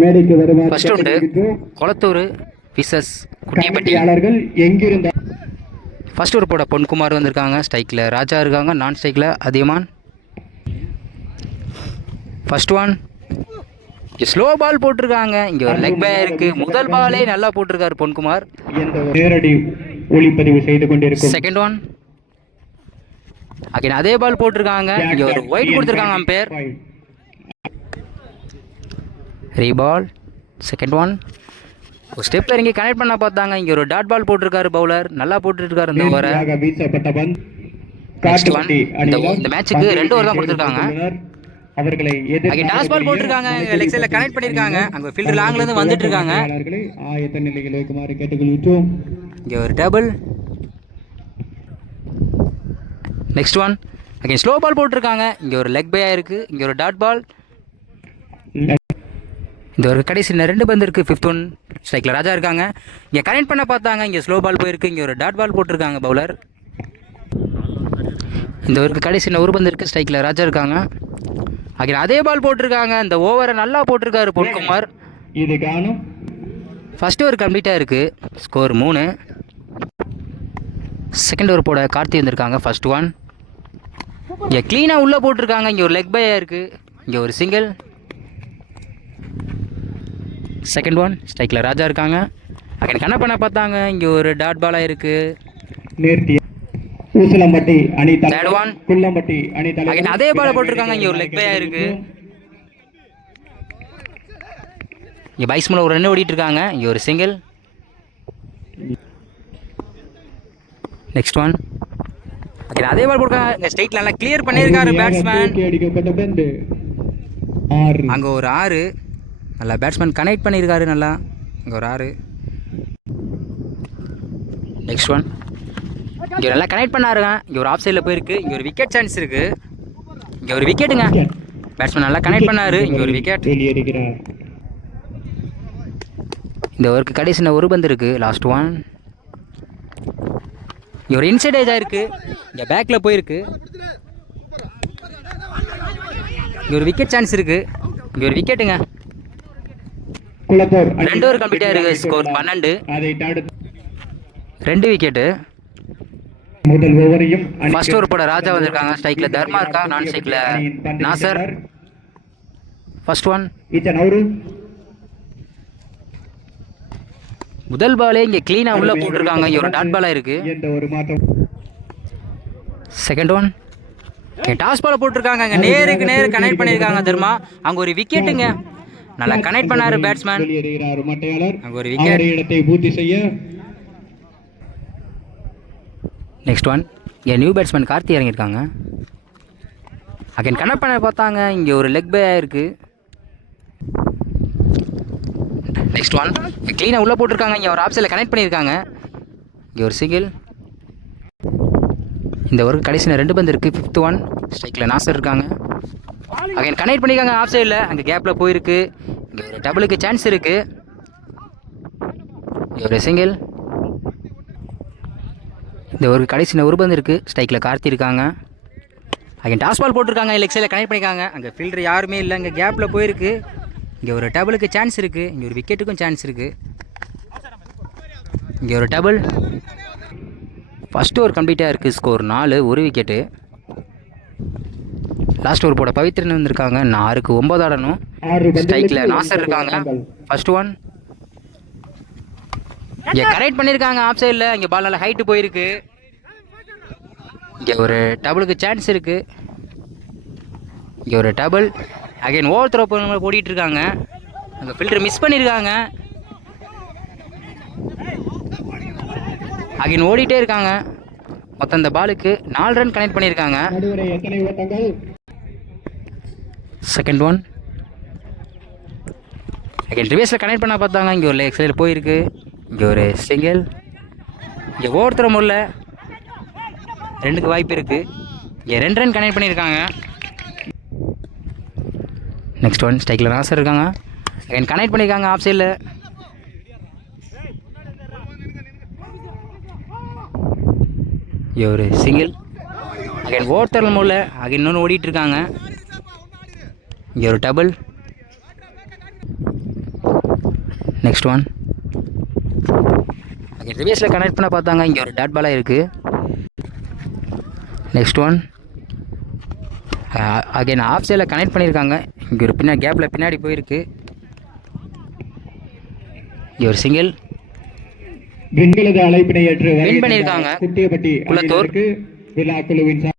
மேடைக்கு வருமாறு ஃபர்ஸ்ட் உண்டு கொளத்தூர் விசஸ் குட்டியப்பட்டி. எங்கிருந்த ஃபர்ஸ்ட் ஒரு போட பொன்குமார் வந்திருக்காங்க, ஸ்ட்ரைக்கில் ராஜா இருக்காங்க, நான் ஸ்ட்ரைக்கில் Athiyaman. First one slow ball போட்டிருக்காங்க, இங்கே ஒரு லெக் பை இருக்குது. முதல் பாலே நல்லா போட்டிருக்காரு பொன்குமார். நேரடி ஒளிப்பதிவு செய்து கொண்டிருக்கும். செகண்ட் ஒன் அகைன் அதே பால் போட்டிருக்காங்க, இங்கே ஒரு ஒயிட் கொடுத்துருக்காங்க அம்பையர். ரீபால். செகண்ட் ஒன் ஒரு ஸ்டெப் இறங்கி கனெக்ட் பண்ண பார்த்தாங்க, இங்கே ஒரு டாட் பால் போட்டிருக்காரு பவுலர், நல்லா போட்டுருக்காரு இந்த ஓவரை. நெக்ஸ்ட் ஒன் இந்த மேட்சுக்கு 2 ஓவர் தான் கொடுத்துருக்காங்க. அங்கே டாஸ் பால் போட்டிருக்காங்க, லெக் சைடில் கனெக்ட் பண்ணியிருக்காங்க, அங்கே ஃபீல்டர் லாங்லேருந்து வந்துட்டு இருக்காங்க. இங்கே ஒரு table. Next one again slow ball போட்டிருக்காங்க, இங்கே ஒரு லெக் பை ஆயிருக்கு, இங்கே ஒரு டாட் பால். இந்த ஒரு கடைசி 2 பந்து இருக்குது. ஃபிஃப்த் ஒன் ஸ்ட்ரைக்கில் ராஜா இருக்காங்க, இங்கே கனெக்ட் பண்ண பார்த்தாங்க, இங்கே ஸ்லோ பால் போயிருக்கு, இங்கே ஒரு டாட் பால் போட்டிருக்காங்க பவுலர். இந்த ஒரு கடைசி 1 பந்து இருக்குது, ஸ்ட்ரைக்கில் ராஜா இருக்காங்க, அகைன் அதே பால் போட்டிருக்காங்க. இந்த ஓவரை நல்லா போட்டிருக்காரு பொன்குமார். ஃபர்ஸ்ட் ஓவர் கம்ப்ளீட்டாக இருக்குது, ஸ்கோர் 3. செகண்ட் ஓவர் போட கார்த்தி வந்திருக்காங்க. ஃபர்ஸ்ட் ஒன் இங்கே க்ளீனாக உள்ளே போட்டிருக்காங்க, இங்கே ஒரு லெக் பையாக இருக்குது, இங்கே ஒரு சிங்கிள். செகண்ட் ஒன் ஸ்ட்ரைக்கில் ராஜா இருக்காங்க, அங்கே கண்ண பண்ண பார்த்தாங்க, இங்கே ஒரு டாட் பாலாக இருக்குது. தேர்ட் ஒன் அங்கே அதே பாலை போட்டிருக்காங்க, இங்கே ஒரு லெக் பையாக இருக்குது. இங்கே பைஸ் மூலம் ஒரு ரன் ஓடிட்டு இருக்காங்க, இங்கே ஒரு சிங்கிள். நெக்ஸ்ட் ஒன் அங்கே அதே பால் போட்டிருக்காங்க, இங்கே ஸ்ட்ரைட்டில் நல்லா கிளியர் பண்ணியிருக்காரு பேட்ஸ்மேன். அங்கே ஒரு 6 நல்லா பேட்ஸ்மேன் கனெக்ட் பண்ணியிருக்காரு, நல்லா இங்கே ஒரு 6. நெக்ஸ்ட் ஒன் இங்கே நல்லா கனெக்ட் பண்ணாருங்க, இங்கே ஒரு ஆஃப் சைடில் போயிருக்கு, இங்கே ஒரு விக்கெட் சான்ஸ் இருக்குது, இங்கே ஒரு விக்கெட்டுங்க. பேட்ஸ்மேன் நல்லா கனெக்ட் பண்ணாரு, இங்கே ஒரு விக்கெட். இந்த ஓவருக்கு கடைசி 1 பந்து இருக்குது, லாஸ்ட் ஒன். இங்கே ஒரு இன்சைட் ஏஜ் ஆயிருக்கு, இங்கே பேக்கில் போயிருக்கு, இங்கே ஒரு விக்கெட் சான்ஸ் இருக்குது, இங்கே ஒரு விக்கெட்டுங்க. 2 ஓவர் கம்ப்ளீட்டாக இருக்குது, ஸ்கோர் 12. 2 விக்கெட்டு. ஃபர்ஸ்ட் ஓவர் போட ராஜா வந்திருக்காங்க, ஸ்ட்ரைக்கில் தர்மா இருக்கா, நான் ஸ்ட்ரைக்கில் நாசர். ஃபர்ஸ்ட் ஒன் முதல் பாலே இங்கே க்ளீனாக உள்ளே போட்டிருக்காங்க, இங்கே ஒரு டாட் பாலாக இருக்குது. செகண்ட் ஒன் இங்கே டாஸ் பாலை போட்டிருக்காங்க, இங்கே நேருக்கு நேர் கனெக்ட் பண்ணியிருக்காங்க தர்மா, அங்கே ஒரு விக்கெட்டுங்க. நல்லா கனெக்ட் பண்ணாரு பேட்ஸ்மேன், அங்கே ஒரு விக்கெட். நெக்ஸ்ட் ஒன் இங்கே நியூ பேட்ஸ்மேன் கார்த்தி இறங்கியிருக்காங்க, அகைன் கனெக்ட் பண்ண பார்த்தாங்க, இங்கே ஒரு லெக் பை ஆயிருக்கு. நெக்ஸ்ட் ஒன் க்ளீனாக உள்ளே போட்டிருக்காங்க, இங்கே ஒரு ஆஃப் சைடில் கனெக்ட் பண்ணியிருக்காங்க, இங்கே ஒரு சிங்கிள். இந்த ஒரு கடைசி 2 பந்து இருக்குது. ஃபிஃப்த் ஒன் ஸ்ட்ரைக்கில் நாசர் இருக்காங்க, அகைன் கனெக்ட் பண்ணியிருக்காங்க ஆஃப் சைடில், அங்கே கேப்பில் போயிருக்கு, இங்கே ஒரு டபுளுக்கு சான்ஸ் இருக்குது, இங்கே ஒரு சிங்கிள். இந்த ஒரு கடைசி 1 பந்து இருக்குது, ஸ்ட்ரைக்கில் கார்த்தி இருக்காங்க, அங்கே டாஸ் பால் போட்டிருக்காங்க, லெக் சைடில் கனெக்ட் பண்ணியிருக்காங்க, அங்கே ஃபீல்டர் யாருமே இல்லை, இங்கே கேப்பில் போயிருக்கு, இங்கே ஒரு டபுளுக்கு சான்ஸ் இருக்குது, இங்கே ஒரு விக்கெட்டுக்கும் சான்ஸ் இருக்குது, இங்கே ஒரு டபுள். ஃபர்ஸ்ட் ஓவர் கம்ப்ளீட்டாக இருக்குது, ஸ்கோர் 4, 1 விக்கெட்டு. லாஸ்ட் ஓவர் போட பவித்ரன் வந்திருக்காங்க, 6க்கு 9 ஆடணும். ஸ்ட்ரைக்கில் நாசர் இருக்காங்க. ஃபர்ஸ்ட் ஒன் இங்கே கரெக்ட் பண்ணியிருக்காங்க ஆஃப் சைடில், இங்கே பால் நல்லா ஹைட்டு போயிருக்கு, இங்கே ஒரு டபுளுக்கு சான்ஸ் இருக்குது, இங்கே ஒரு டபுள். அகைன் ஓவர் த்ரோ ஓடிட்டு இருக்காங்க, அங்கே ஃபில்டர் மிஸ் பண்ணியிருக்காங்க, அகைன் ஓடிட்டே இருக்காங்க. மொத்தம் இந்த பாலுக்கு 4 ரன் கனெக்ட் பண்ணியிருக்காங்க. செகண்ட் ஒன் அகைன் ரிவேஸில் கனெக்ட் பண்ண பார்த்தாங்க, இங்கே ஒரு லெக் சைடில் போயிருக்கு, இங்கே ஒரு சிங்கிள். இங்கே ஓவர் த்ரோ முடியல, 2க்கு வாய்ப்பு இருக்குது, இங்கே 2 ரன் கனெக்ட் பண்ணியிருக்காங்க. நெக்ஸ்ட் ஒன் ஸ்ட்ரைக்கில் நாசர் இருக்காங்க, அகைன் கனெக்ட் பண்ணியிருக்காங்க ஆஃப் சைடில், இங்கே ஒரு சிங்கிள். அகைன் ஓவர் த்ரோ முடியல, அகைன் இன்னொன்று ஓடிட்டு இருக்காங்க, இங்கே ஒரு டபுள். நெக்ஸ்ட் ஒன் அகைன் ரிவேஸில் கனெக்ட் பண்ண பார்த்தாங்க, இங்கே ஒரு டாட் பாலாக இருக்குது. நெக்ஸ்ட் ஒன் அகைன் ஆஃப் சைடில் கனெக்ட் பண்ணியிருக்காங்க, இங்கே ஒரு கேப்பில் பின்னாடி போயிருக்கு. இங்கே ஒரு சிங்கிள் விண்களது அழைப்பினை ஏற்று வின் பண்ணியிருக்காங்க குட்டியப்பட்டி குளத்தூர். விழா குழுவின்